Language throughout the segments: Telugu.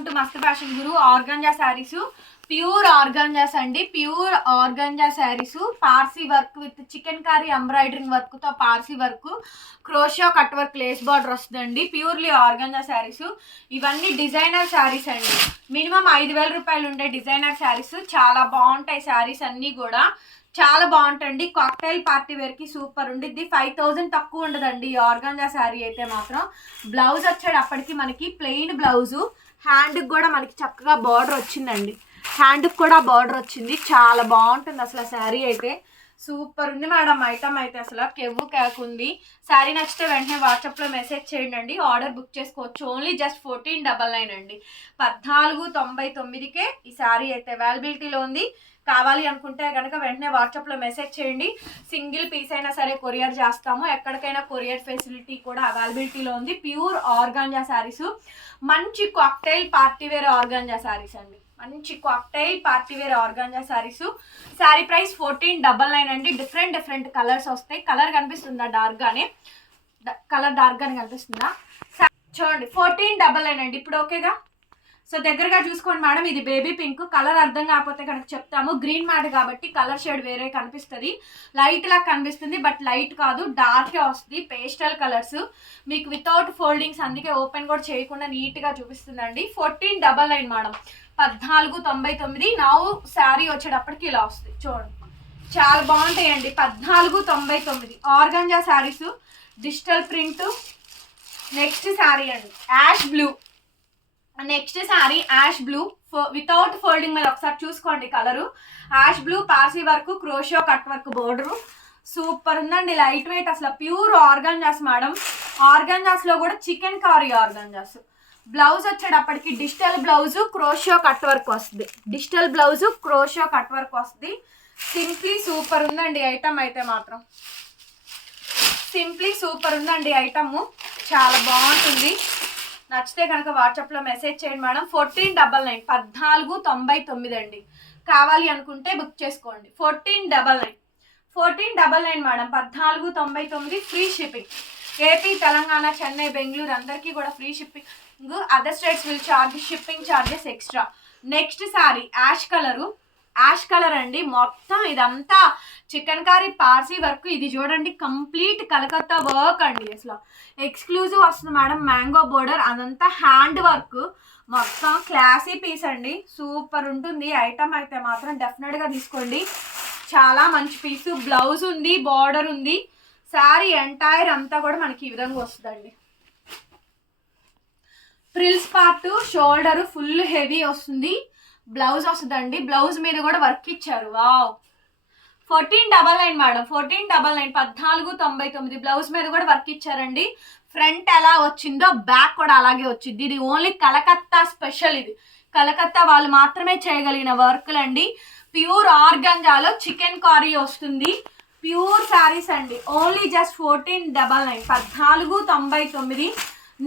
Welcome to Mast fashion Guru. Organza saris, pure organzas అండి. Pure organza saris, Parsi work with chikankari embroidering work తో Parsi work, crochet cut work, lace border వస్తుందండి. Purely organza saris. ఇవన్నీ డిజైనర్ శారీస్ అండి. మినిమం 5,000 రూపాయలు ఉండే డిజైనర్ శారీస్. చాలా బాగుంటాయి శారీస్ అన్నీ కూడా, చాలా బాగుంటుంది. కాక్టైల్ పార్టీ వేర్ కి సూపర్ ఉండిద్ది. 5,000 తక్కువ ఉండదండి ఈ ఆర్గాంజా శారీ అయితే మాత్రం. బ్లౌజ్ వచ్చేటప్పటికి మనకి ప్లెయిన్ బ్లౌజు, హ్యాండ్కి కూడా మనకి చక్కగా బార్డర్ వచ్చిందండి. హ్యాండ్కి కూడా బార్డర్ వచ్చింది. చాలా బాగుంటుంది అసలు శారీ అయితే. సూపర్ ఉంది మేడం ఐటమ్ అయితే, అసలు కెవ్వు కేకుంది. శారీ నచ్చితే వెంటనే వాట్సాప్లో మెసేజ్ చేయండి, ఆర్డర్ బుక్ చేసుకోవచ్చు. ఓన్లీ జస్ట్ 1499 అండి. 1499కే ఈ శారీ అయితే అవైలబిలిటీలో ఉంది. కావాలి అనుకుంటే కనుక వెంటనే వాట్సాప్లో మెసేజ్ చేయండి. సింగిల్ పీస్ అయినా సరే కొరియర్ చేస్తాము. ఎక్కడికైనా కొరియర్ ఫెసిలిటీ కూడా అవైలబిలిటీలో ఉంది. ప్యూర్ ఆర్గాంజా శారీస్, మంచి కాక్టైల్ పార్టీవేర్ ఆర్గాంజా శారీస్ అండి. మంచి cocktail partywear organza saris. Sari price 1499 అండి. డిఫరెంట్ కలర్స్ వస్తాయి. కలర్ కనిపిస్తుందా? డార్క్గానే కనిపిస్తుందా? చూడండి 1499 అండి. ఇప్పుడు ఓకేగా? సో దగ్గరగా చూసుకోండి మేడం. ఇది బేబీ పింక్. కలర్ అర్థం కాకపోతే కనుక చెప్తాము. గ్రీన్ మ్యాట్ కాబట్టి కలర్ షేడ్ వేరే కనిపిస్తుంది. లైట్ లా కనిపిస్తుంది, బట్ లైట్ కాదు, డార్కే వస్తుంది. పేస్టల్ కలర్స్ మీకు వితౌట్ ఫోల్డింగ్స్, అందుకే ఓపెన్ కూడా చేయకుండా నీట్గా చూపిస్తుందండి. 1499 మేడం. 1499. నా శారీ వచ్చేటప్పటికి ఇలా వస్తుంది చూడండి. చాలా బాగుంటాయండి. 1499 organza saris, digital print. Next sari అండి ash blue. Next sari ash blue without folding మీద ఒకసారి చూసుకోండి. Colour ash blue, Parsi work, crochet cut work border. Super ఉందండి. లైట్ వెయిట్ అసలు. Pure organzas madam. ఆర్గాంజాస్ లో కూడా చికెన్ కారీ ఆర్గాంజాస్. బ్లౌజ్ వచ్చేటప్పటికి digital blouse, crochet cut work వస్తుంది. Digital blouse, crochet cut work వస్తుంది. సింప్లీ సూపర్ ఉందండి ఐటమ్ అయితే మాత్రం. సింప్లీ సూపర్ ఉందండి ఐటమ్. చాలా బాగుంటుంది. నచ్చితే కనుక వాట్సాప్లో మెసేజ్ చేయండి మేడం. 1499. 1499 అండి. కావాలి అనుకుంటే బుక్ చేసుకోండి. 1499 madam. 1499. Free shipping. AP, Telangana, Chennai, Bengaluru అందరికీ కూడా free shipping. Other states will charge shipping charges extra. Next sari ash colour. Ash colour అండి. మొత్తం ఇదంతా చికెన్ కారీ పార్సీ వర్క్. ఇది చూడండి కంప్లీట్ కలకత్తా వర్క్ అండి. అసలు ఎక్స్క్లూజివ్ వస్తుంది మేడం. మ్యాంగో బోర్డర్, అదంతా హ్యాండ్ వర్క్. మొత్తం క్లాసీ పీస్ అండి. సూపర్ ఉంటుంది ఐటమ్ అయితే మాత్రం. డెఫినెట్గా తీసుకోండి. చాలా మంచి పీసు. బ్లౌజ్ ఉంది, బార్డర్ ఉంది. శారీ ఎంటైర్ అంతా కూడా మనకి ఈ విధంగా వస్తుందండి. Frills part, shoulder full heavy వస్తుంది. బ్లౌజ్ వస్తుందండి. బ్లౌజ్ మీద కూడా వర్క్ ఇచ్చారు. వావ్. 1499 మేడం. 1499. 1499. బ్లౌజ్ మీద కూడా వర్క్ ఇచ్చారండి. ఫ్రంట్ ఎలా వచ్చిందో బ్యాక్ కూడా అలాగే వచ్చింది. ఇది ఓన్లీ కలకత్తా స్పెషల్. ఇది కలకత్తా వాళ్ళు మాత్రమే చేయగలిగిన వర్క్లు అండి. ప్యూర్ ఆర్గాంజాలో చికెన్ కారీ వస్తుంది. ప్యూర్ శారీస్ అండి. Only just 1499. 1499.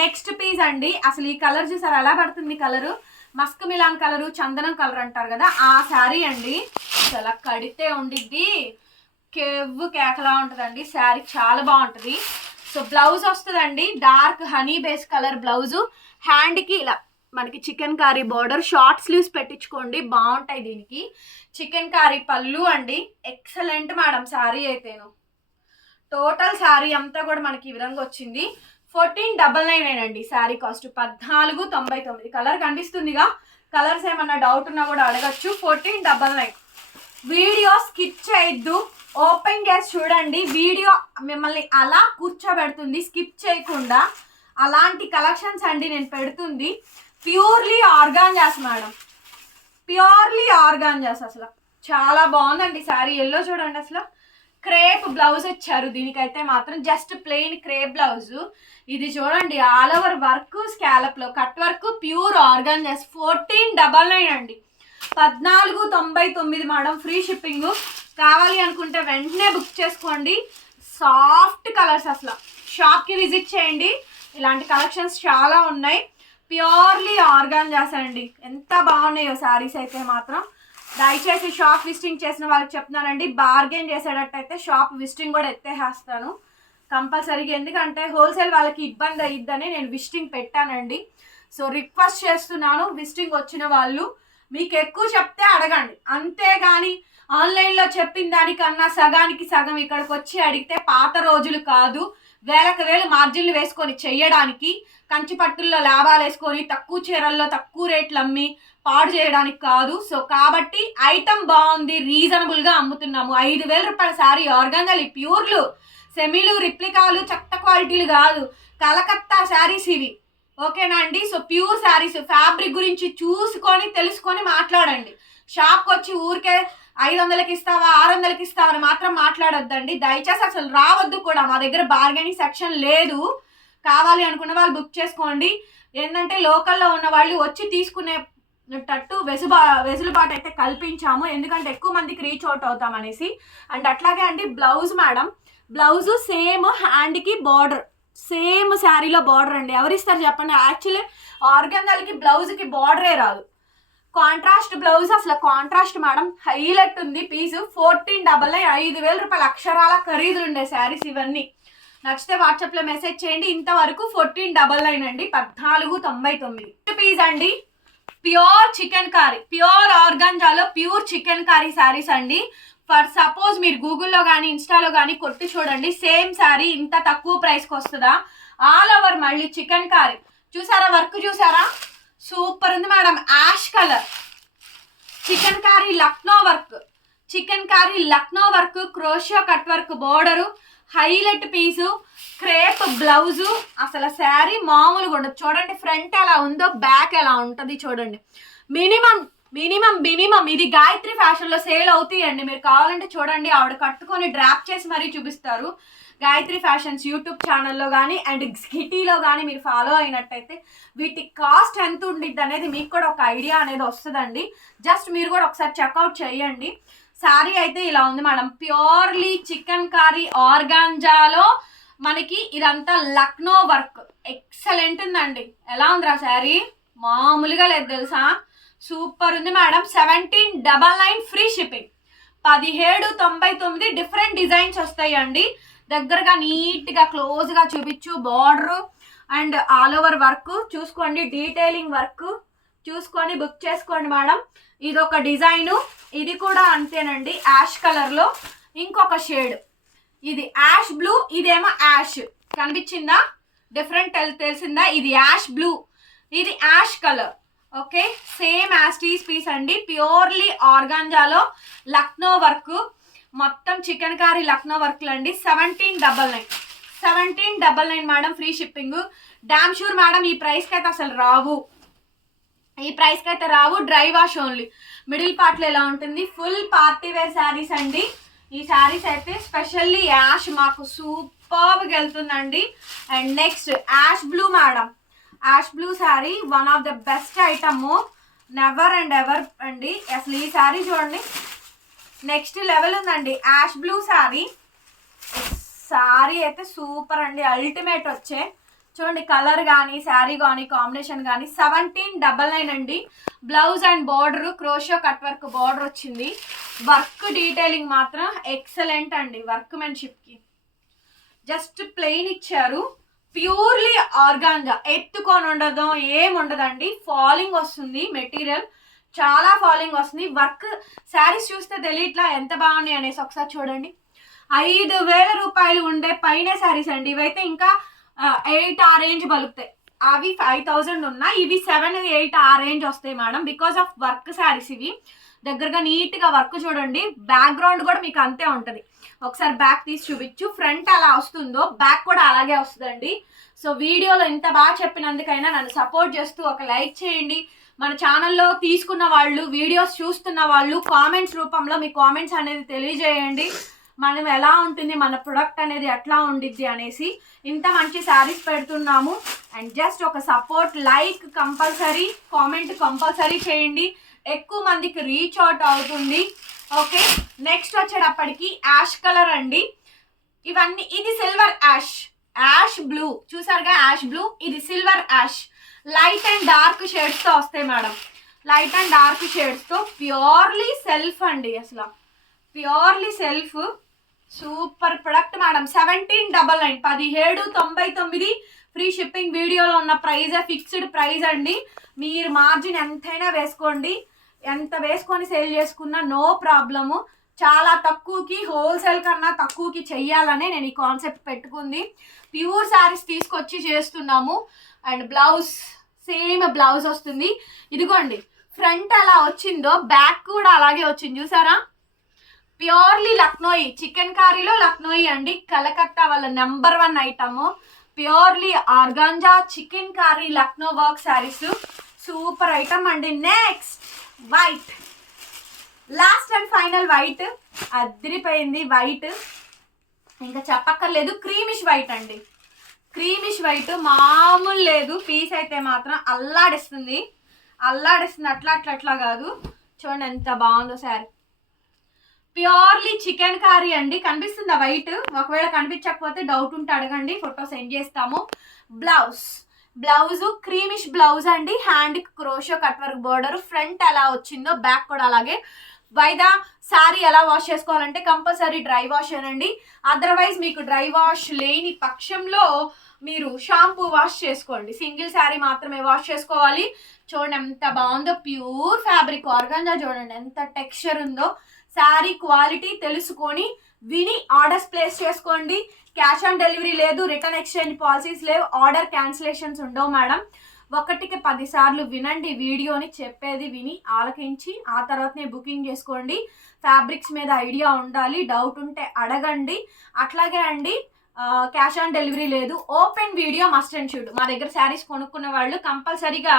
నెక్స్ట్ పీస్ అండి. అసలు ఈ కలర్ చూసారు ఎలా పడుతుంది? కలరు మస్క్ మిలాన్ కలరు, చందనం కలర్ అంటారు కదా, ఆ శారీ అండి. చాలా కడితే ఉండిద్ది, కేవ్వు కేకలా ఉంటుందండి శారీ. చాలా బాగుంటుంది. సో బ్లౌజ్ వస్తుందండి dark honey base colour blouse. హ్యాండ్కి ఇలా మనకి chikankari border. Short sleeves పెట్టించుకోండి, బాగుంటాయి దీనికి. చికెన్ కారీ పళ్ళు అండి. ఎక్సలెంట్ మేడం శారీ అయితేను. టోటల్ శారీ అంతా కూడా మనకి ఈ విధంగా వచ్చింది. 1499 అండి శారీ కాస్ట్. 1499. కలర్ కనిపిస్తుందిగా. కలర్స్ ఏమన్నా డౌట్ ఉన్నా కూడా అడగచ్చు. 1499. వీడియో స్కిప్ చేయొద్దు, ఓపెన్ చేసి చూడండి. వీడియో మిమ్మల్ని అలా కూర్చోబెడుతుంది స్కిప్ చేయకుండా. అలాంటి కలెక్షన్స్ అండి నేను పెడుతుంది. Purely organzas madam. Purely organzas. అసలు చాలా బాగుందండి శారీ. ఎల్లో చూడండి. అసలు క్రేప్ బ్లౌజ్ ఇచ్చారు దీనికైతే మాత్రం. Just plain crepe blouse. ఇది చూడండి ఆల్ ఓవర్ వర్క్, స్కాలప్ లో కట్ వర్క్, ప్యూర్ ఆర్గాంజాస్. 1499 అండి. 1499 మేడం. Free shipping. కావాలి అనుకుంటే వెంటనే బుక్ చేసుకోండి. Soft colours. అసలు షాప్కి విజిట్ చేయండి. ఇలాంటి కలెక్షన్స్ చాలా ఉన్నాయి. ప్యూర్లీ ఆర్గాంజాస్ అండి. ఎంత బాగున్నాయో శారీస్ అయితే మాత్రం. దయచేసి షాప్ విజిటింగ్ చేసిన వాళ్ళకి చెప్తున్నానండి, బార్గెన్ చేసేటట్టయితే షాప్ విజిటింగ్ కూడా ఎత్తేసేస్తాను కంపల్సరీగా. ఎందుకంటే హోల్సేల్ వాళ్ళకి ఇబ్బంది అయ్యిద్దని నేను విజిటింగ్ పెట్టానండి. సో రిక్వెస్ట్ చేస్తున్నాను, విజిటింగ్ వచ్చిన వాళ్ళు మీకు ఎక్కువ చెప్తే అడగండి, అంతేగాని ఆన్లైన్లో చెప్పిన దానికన్నా సగానికి సగం ఇక్కడికి వచ్చి అడిగితే పాత రోజులు కాదు. వేలకు వేలు మార్జిన్లు వేసుకొని చెయ్యడానికి, కంచి పట్టుల్లో లాభాలు వేసుకొని తక్కువ చీరల్లో తక్కువ రేట్లు అమ్మి పాడు చేయడానికి కాదు. సో కాబట్టి ఐటమ్ బాగుంది, రీజనబుల్గా అమ్ముతున్నాము. 5,000 రూపాయల శారీ, ఆర్గాంజాలు ప్యూర్లు, సెమీలు, రిప్లికాలు, చెత్త క్వాలిటీలు కాదు, కలకత్తా శారీస్ ఇవి. ఓకేనా అండి? సో ప్యూర్ శారీస్, ఫ్యాబ్రిక్ గురించి చూసుకొని తెలుసుకొని మాట్లాడండి. షాప్కి వచ్చి ఊరికే 500కి ఇస్తావా 600కి ఇస్తావా అని మాత్రం మాట్లాడొద్దండి. దయచేసి అసలు రావద్దు కూడా. మా దగ్గర బార్గెనింగ్ సెక్షన్ లేదు. కావాలి అనుకున్న వాళ్ళు బుక్ చేసుకోండి. ఏంటంటే లోకల్లో ఉన్న వాళ్ళు వచ్చి తీసుకునేటట్టు వెసులుబాటు అయితే కల్పించాము, ఎందుకంటే ఎక్కువ మందికి రీచ్ అవుట్ అవుతాం అనేసి. అండ్ అట్లాగే అండి బ్లౌజ్ మేడం, బ్లౌజు సేమ్ హ్యాండ్కి బార్డర్, సేమ్ శారీలో బార్డర్ అండి. ఎవరిస్తారు చెప్పండి? యాక్చువల్లీ ఆర్గంజాలకి బ్లౌజ్కి బార్డరే రాదు, కాంట్రాస్ట్ బ్లౌజ్. అసలు కాంట్రాస్ట్ మేడం, హైలైట్ ఉంది పీసు. 14,99, 5,000 రూపాయల అక్షరాల ఖరీదులు ఉండే శారీస్ ఇవన్నీ. నచ్చితే వాట్సాప్లో మెసేజ్ చేయండి. ఇంతవరకు 14,99 అండి, 14,99 పీస్ అండి. ప్యూర్ చికెన్ కారీ, ప్యూర్ ఆర్గంజాలో ప్యూర్ చికెన్ కారీ శారీస్ అండి. ఫర్ సపోజ్ మీరు గూగుల్లో కానీ ఇన్స్టాలో కానీ కొట్టి చూడండి, సేమ్ శారీ ఇంత తక్కువ ప్రైస్కి వస్తుందా? ఆల్ ఓవర్ మళ్ళీ చికెన్ కారీ. చూసారా వర్క్? చూసారా? సూపర్ ఉంది madam. Ash colour chikankari Lucknow work, chikankari Lucknow work, crochet cut work border, highlight piece, crepe blouse. అసలు శారీ మామూలుగా ఉండదు. చూడండి ఫ్రంట్ ఎలా ఉందో, బ్యాక్ ఎలా ఉంటుంది చూడండి. మినిమం మినిమం మినిమం ఇది గాయత్రి ఫ్యాషన్లో సేల్ అవుతాయండి. మీరు కావాలంటే చూడండి, ఆవిడ కట్టుకొని డ్రాప్ చేసి మరీ చూపిస్తారు. గాయత్రి ఫ్యాషన్స్ యూట్యూబ్ ఛానల్లో కానీ అండ్ గిటీలో కానీ మీరు ఫాలో అయినట్టయితే వీటి కాస్ట్ ఎంత ఉండిద్ది అనేది మీకు కూడా ఒక ఐడియా అనేది వస్తుందండి. జస్ట్ మీరు కూడా ఒకసారి చెక్అవుట్ చేయండి. శారీ అయితే ఇలా ఉంది మేడం, ప్యూర్లీ చికెన్ కారీ ఆర్గాంజాలో మనకి ఇదంతా లక్నో వర్క్. ఎక్సలెంట్ ఉందండి. ఎలా ఉందిరా శారీ? మామూలుగా లేదు తెలుసా, సూపర్ ఉంది madam. 17,99 free shipping. 17,99 different designs వస్తాయండి. దగ్గరగా నీట్గా క్లోజ్గా చూపించు. Border and all over work చూసుకోండి, డీటెయిలింగ్ వర్క్ చూసుకొని బుక్ చేసుకోండి మేడం. ఇది ఒక డిజైను, ఇది కూడా అంతేనండి. యాష్ కలర్లో ఇంకొక షేడ్, ఇది యాష్ బ్లూ, ఇదేమో యాష్. కనిపించిందా? డిఫరెంట్ తెలిసిందా? ఇది యాష్ బ్లూ, ఇది యాష్ కలర్. ఓకే, సేమ్ యాస్టీస్ పీస్ అండి. ప్యూర్లీ ఆర్గాంజాలో లక్నో వర్క్, మొత్తం చికెన్ కారీ లక్నో వర్క్లు అండి. 17,99 madam, free shipping. Damn sure madam ఈ ప్రైస్కి అయితే అసలు రావు, ఈ ప్రైస్కి అయితే రావు. Dry wash only. మిడిల్ పార్ట్లో ఎలా ఉంటుంది? ఫుల్ పార్టీ వేర్ శారీస్ అండి. ఈ శారీస్ అయితే స్పెషల్లీ యాష్ మాకు సూపర్గా వెళ్తుందండి. And next ash blue madam, ash blue sari one of the best item, never and ever అండి. అసలు ఈ శారీ చూడండి, నెక్స్ట్ లెవెల్ ఉందండి. యాష్ బ్లూ శారీ, శారీ అయితే సూపర్ అండి, అల్టిమేట్ వచ్చే. చూడండి కలర్ కానీ శారీ కానీ కాంబినేషన్ కానీ. 17,99 అండి. Blouse and border క్రోషియో cut work border వచ్చింది. వర్క్ డీటెయిలింగ్ మాత్రం ఎక్సలెంట్ అండి. వర్క్మెన్షిప్కి జస్ట్ ప్లెయిన్ ఇచ్చారు. ప్యూర్లీ ఆర్గాంజా, ఎత్తుకొని ఉండదు, ఏముండదండి. ఫాలింగ్ వస్తుంది మెటీరియల్, చాలా ఫాలింగ్ వస్తుంది. వర్క్ శారీస్ చూస్తే తెలియట్లా ఎంత బాగున్నాయి అనేసి. ఒకసారి చూడండి, 5,000 రూపాయలు ఉండే పైన శారీస్ అండి. ఇవైతే ఇంకా 8 ఆ రేంజ్ బలుగుతాయి. అవి 5,000 ఉన్నాయి, ఇవి 7, 8 ఆ రేంజ్ వస్తాయి madam. Because of work saris ఇవి. దగ్గరగా నీట్గా వర్క్ చూడండి. బ్యాక్గ్రౌండ్ కూడా మీకు అంతే ఉంటుంది. ఒకసారి బ్యాక్ తీసి చూపించు. ఫ్రంట్ అలా వస్తుందో బ్యాక్ కూడా అలాగే వస్తుందండి. సో వీడియోలో ఇంత బాగా చెప్పినందుకైనా నన్ను సపోర్ట్ చేస్తూ ఒక లైక్ చేయండి. మన ఛానల్లో తీసుకున్న వాళ్ళు, వీడియోస్ చూస్తున్న వాళ్ళు కామెంట్స్ రూపంలో మీ కామెంట్స్ అనేది తెలియజేయండి. మనం ఎలా ఉంటుంది, మన ప్రొడక్ట్ అనేది ఎట్లా ఉండిద్ది అనేసి. ఇంత మంచి శారీస్ పెడుతున్నాము. అండ్ జస్ట్ ఒక support, like compulsory, comment compulsory చేయండి. ఎక్కువ మందికి రీచ్ అవుట్ అవుతుంది. ఓకే, నెక్స్ట్ వచ్చేటప్పటికి యాష్ కలర్ అండి. ఇవన్నీ, ఇది సిల్వర్ యాష్, యాష్ బ్లూ చూసారుగా, యాష్ బ్లూ. ఇది silver ash. Light and dark షేడ్స్తో వస్తాయి మేడం. లైట్ అండ్ డార్క్ షేడ్స్తో ప్యూర్లీ సెల్ఫ్ అండి. అసలు purely self. Super product madam. 17,99, 17,99 free shipping. వీడియోలో ఉన్న ప్రైజే ఫిక్స్డ్ ప్రైజ్ అండి. మీరు మార్జిన్ ఎంతైనా వేసుకోండి, ఎంత వేసుకొని సేల్ చేసుకున్నా నో ప్రాబ్లము. చాలా తక్కువకి, హోల్సేల్ కన్నా తక్కువకి చెయ్యాలనే నేను ఈ కాన్సెప్ట్ పెట్టుకుంది. ప్యూర్ శారీస్ తీసుకొచ్చి చేస్తున్నాము. అండ్ బ్లౌజ్ సేమ్ బ్లౌజ్ వస్తుంది. ఇదిగోండి ఫ్రంట్ ఎలా వచ్చిందో బ్యాక్ కూడా అలాగే వచ్చింది చూసారా. ప్యూర్లీ లక్నోయి, చికెన్ కర్రీలో లక్నోయి అండి. కలకత్తా వాళ్ళ number 1 item. Purely organza chikankari Lucknow work saris. Super item అండి. Next white, last and final white. అదిరిపోయింది వైట్, ఇంకా చెప్పక్కర్లేదు. క్రీమిష్ వైట్ అండి. క్రీమిష్ వైట్ మామూలు లేదు. పీస్ అయితే మాత్రం అల్లాడిస్తుంది అట్లా కాదు. చూడండి ఎంత బాగుందో శారీ. ప్యూర్లీ చికెన్ కర్రీ అండి. కనిపిస్తుందా వైట్? ఒకవేళ కనిపించకపోతే డౌట్ ఉంటే అడగండి, ఫోటో సెండ్ చేస్తాము. బ్లౌజ్ క్రీమిష్ బ్లౌజ్ అండి. Hand crochet cut work border. Front ఎలా వచ్చిందో బ్యాక్ కూడా అలాగే. వైదా శారీ ఎలా వాష్ చేసుకోవాలంటే కంపల్సరీ డ్రై వాష్ అనండి. అదర్వైజ్ మీకు డ్రై వాష్ లేని పక్షంలో మీరు షాంపూ వాష్ చేసుకోండి. సింగిల్ శారీ మాత్రమే వాష్ చేసుకోవాలి. చూడండి ఎంత బాగుందో. Pure fabric organza. చూడండి ఎంత టెక్స్చర్ ఉందో. శారీ క్వాలిటీ తెలుసుకొని విని ఆర్డర్స్ ప్లేస్ చేసుకోండి. క్యాష్ ఆన్ డెలివరీ లేదు, రిటర్న్ ఎక్స్చేంజ్ పాలసీస్ లేవు, ఆర్డర్ క్యాన్సిలేషన్స్ ఉండవు మేడం. 1కి 10 సార్లు వినండి వీడియోని, చెప్పేది విని ఆలకించి ఆ తర్వాతనే బుకింగ్ చేసుకోండి. ఫ్యాబ్రిక్స్ మీద ఐడియా ఉండాలి, డౌట్ ఉంటే అడగండి. అట్లాగే అండి క్యాష్ ఆన్ డెలివరీ లేదు. Open video must and should. మా దగ్గర శారీస్ కొనుక్కున్న వాళ్ళు కంపల్సరీగా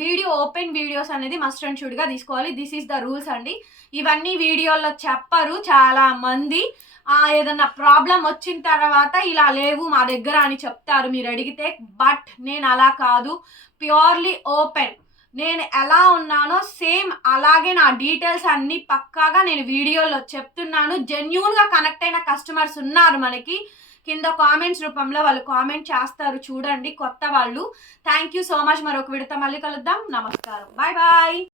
వీడియో ఓపెన్ వీడియోస్ అనేది మస్ట్ అండ్ షుడ్గా తీసుకోవాలి. దిస్ ఈస్ ద రూల్స్ అండి. ఇవన్నీ వీడియోలో చెప్పరు చాలా మంది. ఏదన్నా ప్రాబ్లం వచ్చిన తర్వాత ఇలా లేవు మా దగ్గర అని చెప్తారు మీరు అడిగితే. బట్ నేను అలా కాదు, ప్యూర్లీ ఓపెన్. నేను ఎలా ఉన్నానో సేమ్ అలాగే నా డీటెయిల్స్ అన్నీ పక్కాగా నేను వీడియోలో చెప్తున్నాను. జెన్యూన్గా కనెక్ట్ అయిన కస్టమర్స్ ఉన్నారు మనకి. కింద కామెంట్స్ రూపంలో వాళ్ళు కామెంట్ చేస్తారు చూడండి, కొత్త వాళ్ళు. Thank you so much. మరొక విడత మళ్ళీ కలుద్దాం. నమస్కారం. Bye bye.